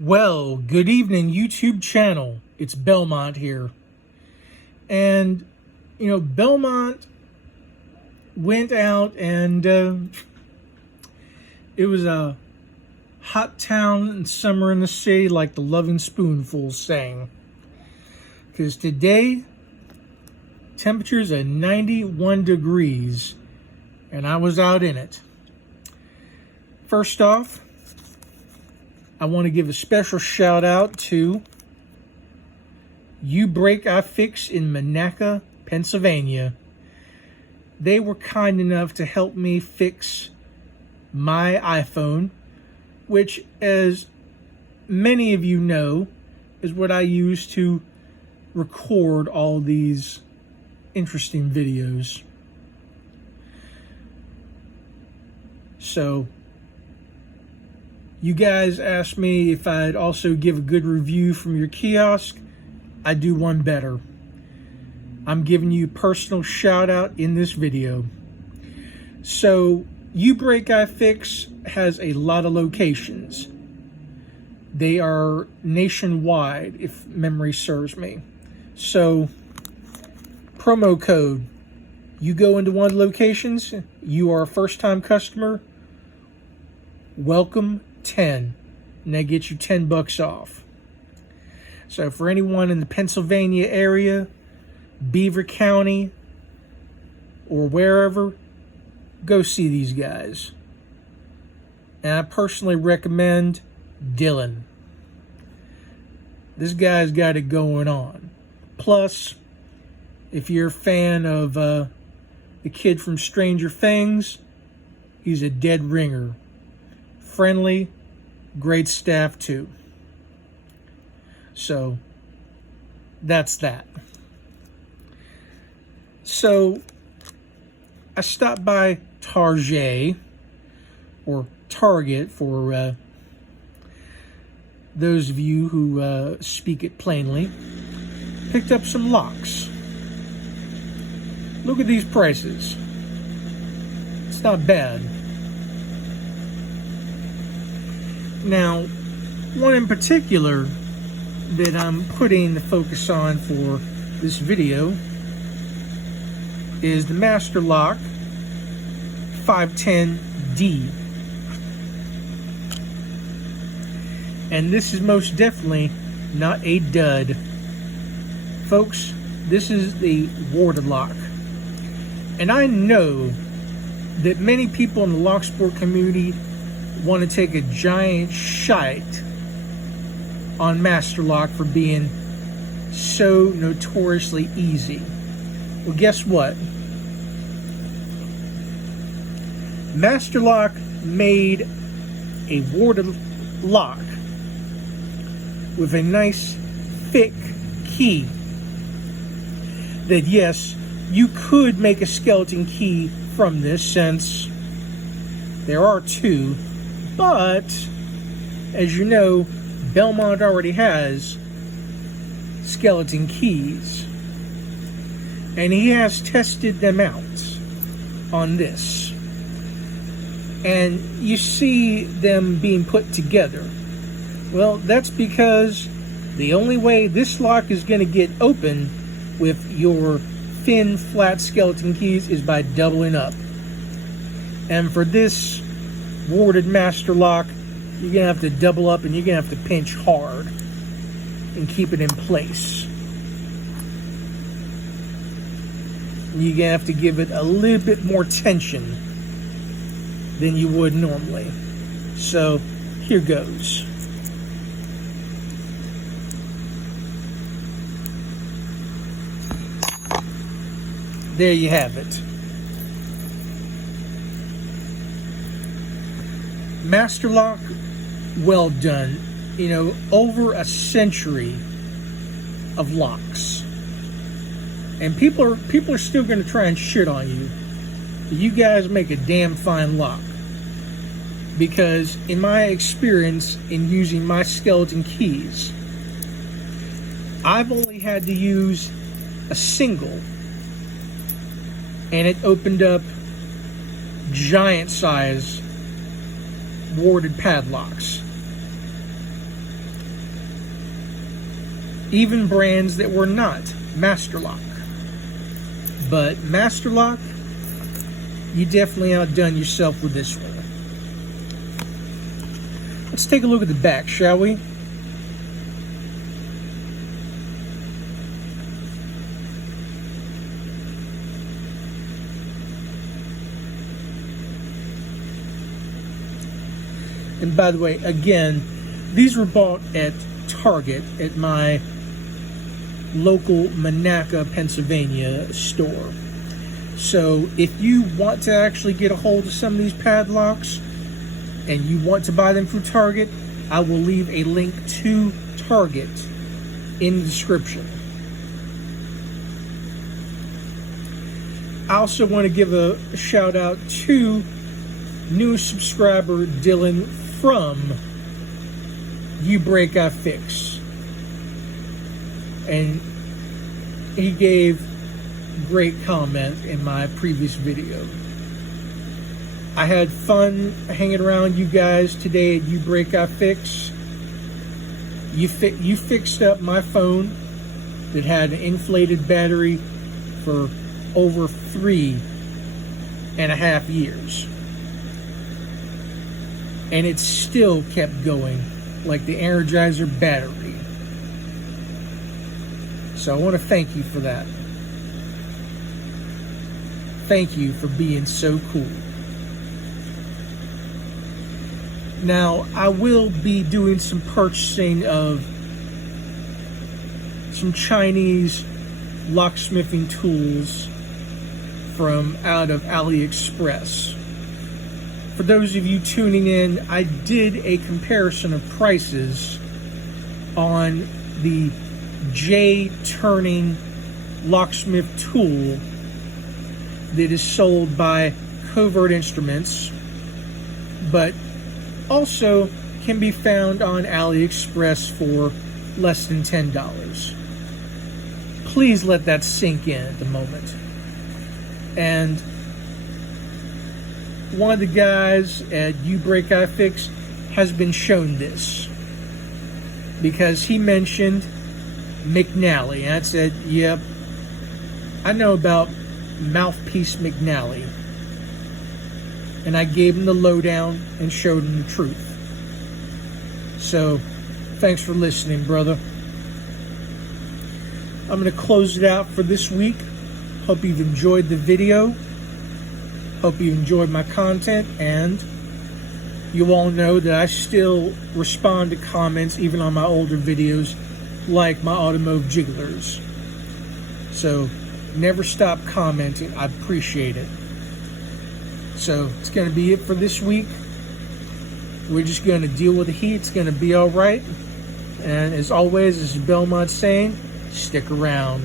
Well, good evening, YouTube channel. It's Belmont here. And, Belmont went out and it was a hot town and summer in the city, like the Loving Spoonfuls sang. Because today, temperature's at 91 degrees, and I was out in it. First off, I want to give a special shout out to UbreakIfix in Monaca, Pennsylvania. They were kind enough to help me fix my iPhone, which, as many of you know, is what I use to record all these interesting videos. So, you guys asked me if I'd also give a good review from your kiosk. I do one better. I'm giving you a personal shout out in this video. So, UbreakIfix has a lot of locations. They are nationwide, if memory serves me. So, promo code. You go into one of the locations, you are a first-time customer, welcome 10, and that gets you $10 off. So for anyone in the Pennsylvania area, Beaver County, or wherever, go see these guys. And I personally recommend Dylan. This guy's got it going on. Plus, if you're a fan of the kid from Stranger Things, he's a dead ringer. Friendly, great staff too. So, that's that. So, I stopped by Target, or Target for those of you who speak it plainly. Picked up some locks. Look at these prices. It's not bad. Now, one in particular that I'm putting the focus on for this video is the Masterlock 510D. And this is most definitely not a dud. Folks, this is the Warded lock. And I know that many people in the lock sport community want to take a giant shite on Masterlock for being so notoriously easy. Well, guess what? Masterlock made a warded lock with a nice thick key that, yes, you could make a skeleton key from this, since there are two. But, as you know, Belmont already has skeleton keys. And he has tested them out on this. And you see them being put together. Well, that's because the only way this lock is going to get open with your thin, flat skeleton keys is by doubling up. And for this Warded Masterlock, you're going to have to double up, and you're going to have to pinch hard and keep it in place. You're going to have to give it a little bit more tension than you would normally. So, here goes. There you have it. Masterlock, well done. Over a century of locks. And people are still going to try and shit on you. You guys make a damn fine lock. Because in my experience in using my skeleton keys, I've only had to use a single, and it opened up giant size warded padlocks. even brands that were not Masterlock. But Masterlock, you definitely outdone yourself with this one. Let's take a look at the back, shall we? And by the way, again, these were bought at Target at my local Monaca, Pennsylvania store. So if you want to actually get a hold of some of these padlocks and you want to buy them through Target, I will leave a link to Target in the description. I also want to give a shout out to new subscriber Dylan from UbreakIfix, and he gave great comment in my previous video. I had fun hanging around you guys today at UbreakIfix. You fixed up my phone that had an inflated battery for over 3.5 years. And it still kept going like the Energizer battery. So I want to thank you for that. Thank you for being so cool. Now, I will be doing some purchasing of some Chinese locksmithing tools from out of AliExpress. For those of you tuning in, I did a comparison of prices on the J-turning locksmith tool that is sold by Covert Instruments, but also can be found on AliExpress for less than $10. Please let that sink in at the moment. And one of the guys at UbreakIfix has been shown this because he mentioned McNally, and I said, yep, I know about Mouthpiece McNally. And I gave him the lowdown and showed him the truth. So, thanks for listening, brother. I'm going to close it out for this week. Hope you've enjoyed the video. Hope you enjoyed my content, and you all know that I still respond to comments even on my older videos, like my automotive jigglers. So never stop commenting. I appreciate it. So it's going to be it for this week. We're just going to deal with the heat. It's going to be all right. And as always, this is Belmont saying, stick around.